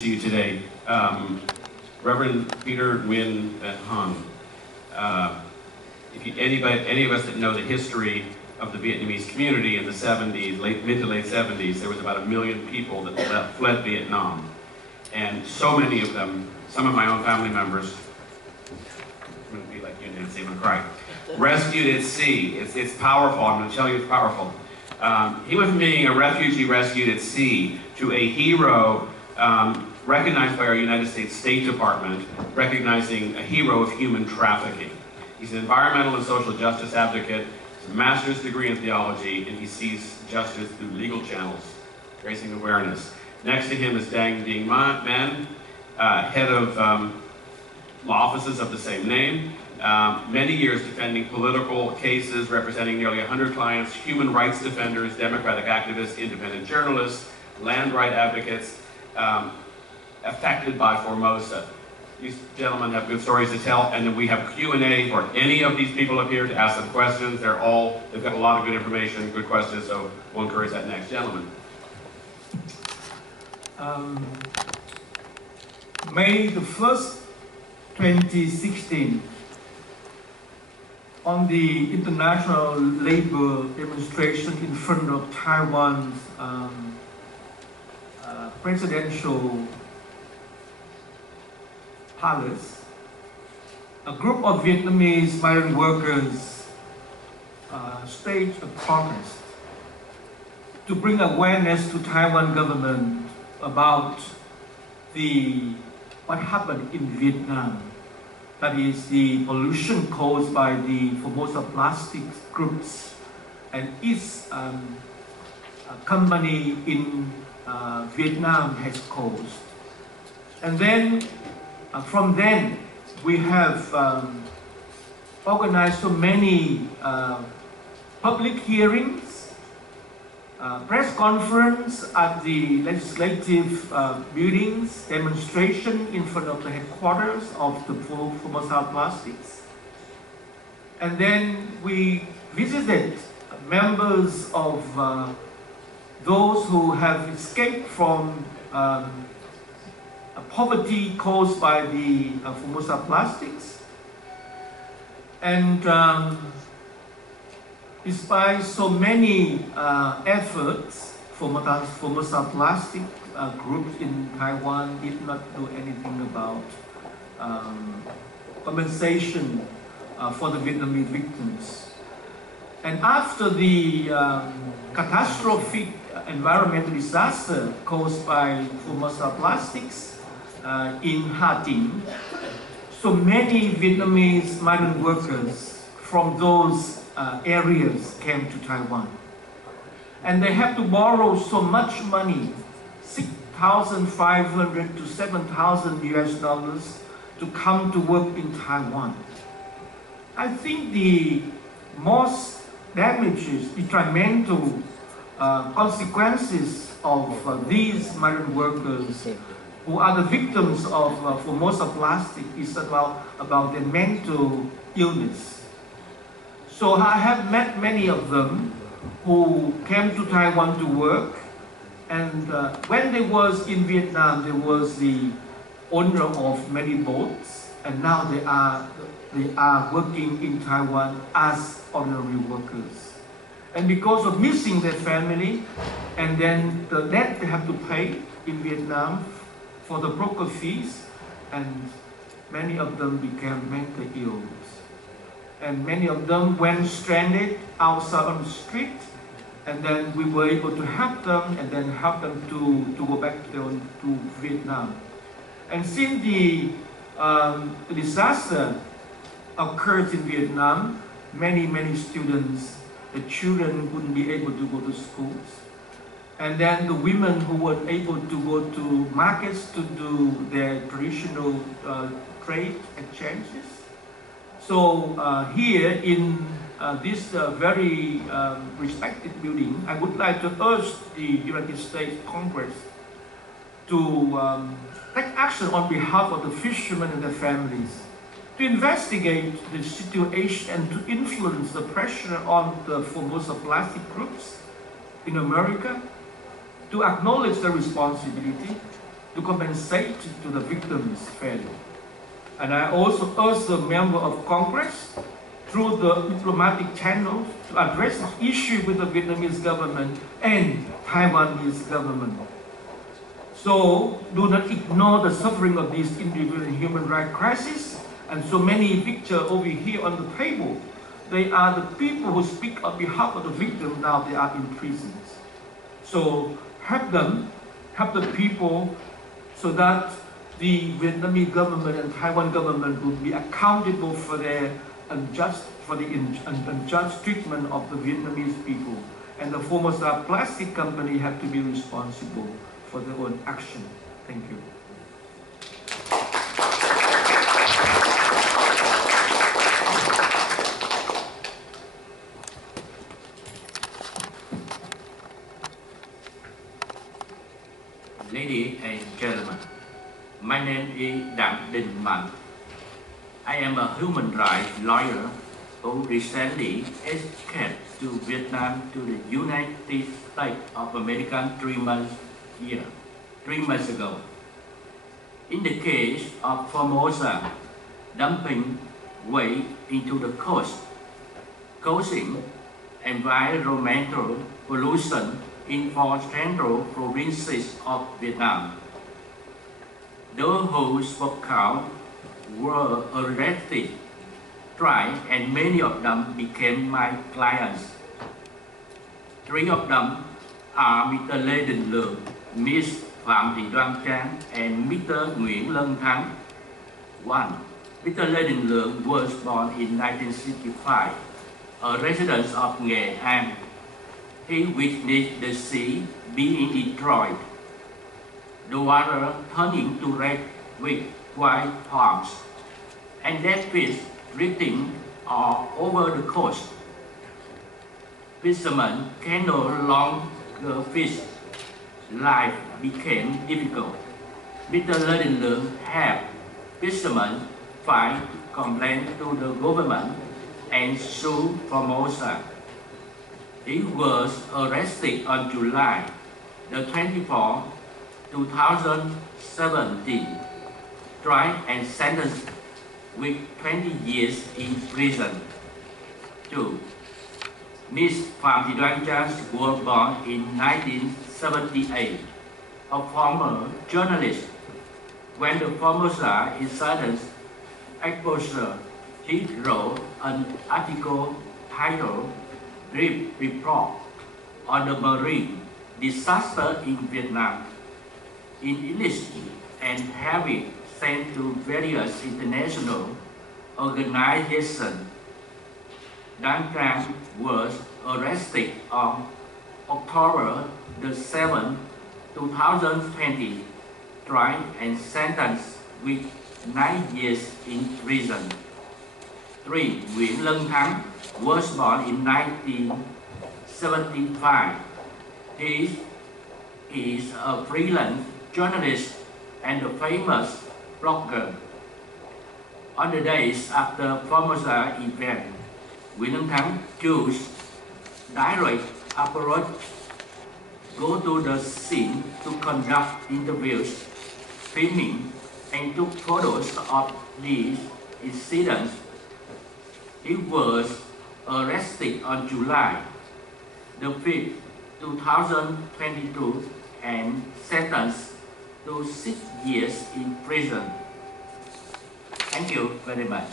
to you today. Reverend Peter Nguyen Han. Any of us that know the history of the Vietnamese community in the 70s, mid to late 70s, there was about 1 million people that fled Vietnam. And so many of them, some of my own family members, I'm going to be like you, Nancy, I'm going to cry, rescued at sea. It's powerful. I'm going to tell you it's powerful. He went from being a refugee rescued at sea to a hero recognized by our United States State Department, recognizing a hero of human trafficking. He's an environmental and social justice advocate, has a master's degree in theology, and he sees justice through legal channels, raising awareness. Next to him is Dinh Manh, head of law offices of the same name, many years defending political cases, representing nearly 100 clients, human rights defenders, democratic activists, independent journalists, land right advocates, affected by Formosa. These gentlemen have good stories to tell, and then we have Q&A for any of these people up here to ask them questions. They've got a lot of good information, good questions, so we'll encourage that next gentleman. May the 1st, 2016, on the International Labor Demonstration in front of Taiwan's presidential palace, a group of Vietnamese migrant workers staged a protest to bring awareness to Taiwan government about what happened in Vietnam. That is the pollution caused by the Formosa Plastics groups and its company in Vietnam has caused. And then from then we have organized so many public hearings, press conference at the legislative buildings, demonstration in front of the headquarters of the Formosa Plastics. And then we visited members of those who have escaped from poverty caused by the Formosa Plastics. And despite so many efforts, Formosa Plastic groups in Taiwan did not do anything about compensation for the Vietnamese victims. And after the catastrophic environmental disaster caused by Formosa Plastics in Ha Tinh, so many Vietnamese migrant workers from those areas came to Taiwan. And they have to borrow so much money, 6,500 to 7,000 US dollars to come to work in Taiwan. I think the most damages, detrimental consequences of these migrant workers who are the victims of Formosa Plastic is about their mental illness. So I have met many of them who came to Taiwan to work, and when they was in Vietnam, they was the owner of many boats, and now they are working in Taiwan as ordinary workers. And because of missing their family, and then the debt they have to pay in Vietnam for the broker fees, and many of them became mentally ill. And many of them went stranded outside on the street, and then we were able to help them, and then help them to go back to Vietnam. And since the disaster occurred in Vietnam, many students, the children wouldn't be able to go to schools. And then the women who were able to go to markets to do their traditional trade exchanges. So here in this very respected building, I would like to urge the United States Congress to take action on behalf of the fishermen and their families, to investigate the situation and to influence the pressure on the Formosa Plastic groups in America, to acknowledge the responsibility, to compensate to the victims fairly. And I also urge the member of Congress through the diplomatic channels to address the issue with the Vietnamese government and Taiwanese government. So do not ignore the suffering of these individual human rights crisis. And so many victims over here on the table, they are the people who speak on behalf of the victim. Now they are in prisons. So help them, help the people, so that the Vietnamese government and Taiwan government will be accountable for their unjust treatment of the Vietnamese people. And the Formosa Plastic Company have to be responsible for their own action. Thank you. Ladies and gentlemen, my name is Dinh Manh. I am a human rights lawyer who recently escaped to Vietnam to the United States of America 3 months ago. In the case of Formosa dumping waste into the coast, causing environmental pollution in 4 central provinces of Vietnam. Those who spoke out were arrested, tried, and many of them became my clients. 3 of them are Mr. Lê Đình Lượng, Miss Phạm Thị Đoan Trang, and Mr. Nguyen. 1. Mr. Lê Đình Lượng was born in 1965, a resident of Nghệ An. He witnessed the sea being destroyed, the water turning to red with white palms, and dead fish drifting all over the coast. Fishermen can no longer fish. Life became difficult. Mr. Lê Đình Lượng helped fishermen file complaint to the government and sue Formosa. He was arrested on July the 24th, 2017, tried and sentenced with 20 years in prison. 2. Miss Phạm Thị Đoan Trang was born in 1978, a former journalist. When the Formosa incident exposure, he wrote an article titled "Brief Report on the Marine Disaster in Vietnam" in English, and have it sent to various international organizations. Đoan Trang was arrested on October the 7th, 2020, tried and sentenced with 9 years in prison. 3. Nguyen was born in 1975. He is a freelance journalist and a famous blogger. On the days after Formosa event, Nguyen chose direct approach, go to the scene to conduct interviews, filming, and took photos of these incidents. He was arrested on July the 5th, 2022, and sentenced to 6 years in prison. Thank you very much.